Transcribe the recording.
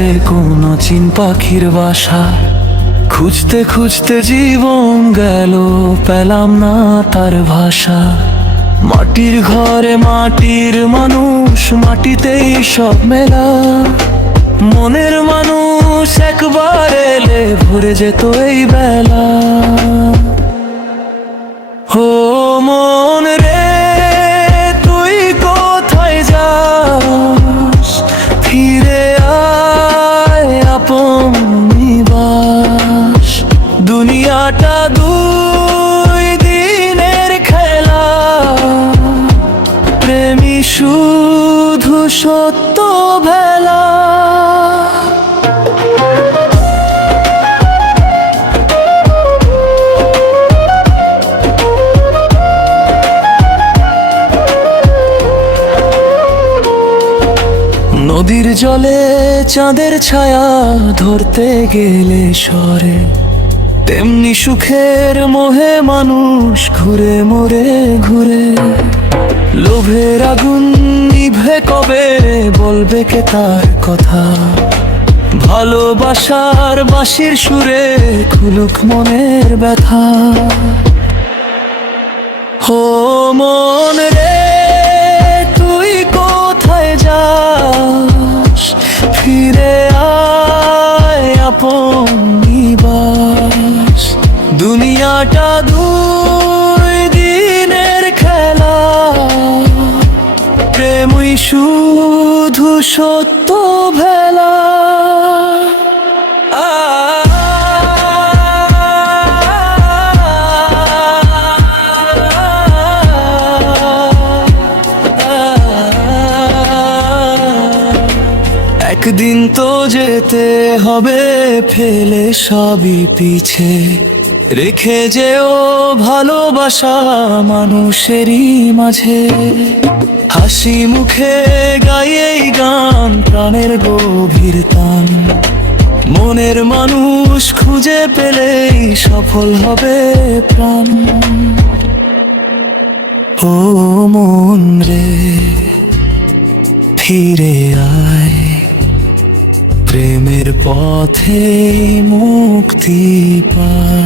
আছে কোন চিন পাখির বাসা। খুঁজতে খুঁজতে জীবন গেল, পেলাম না তার ভাষা। মাটির ঘরে মাটির মানুষ, মাটিতেই সব মেলা। মনের মানুষ একবার এলে ভরে যেত এই বেলা। ও মন রে, তুই কোথায় যাস? ফিরে আয় আপন নিবাস। দুনিয়াটা দুই দিনের খেলা, প্রেমী শুধু সত্য ভেলা। নদীর জলে চাঁদের ছায়া ধরতে গেলে সরে, তেমনি সুখের মোহে মানুষ ঘুরে মরে ঘুরে। লোভের আগুন নিভে কবে, বলবে কে তার কথা? ভালোবাসার বাঁশির সুরে খুলুক মনের ব্যথা। ও মন রে, তুই কোথায় যাস? ফিরে আয় আপন নিবাস। দুনিয়াটা দুই দিনের খেলা, প্রেমই শুধু সত্য ভেলা। একদিন তো যেতে হবে, ফেলে সবই পিছে রেখে যেও ভালোবাসা মানুষেরই মাঝে। হাসি মুখে গাইয়েই গান, প্রাণের গভীর টান। মনের মানুষ খুঁজে পেলেই সফল হবে প্রাণ। ও মন রে, ফিরে আয়, প্রেমের পথে মুক্তি পায়।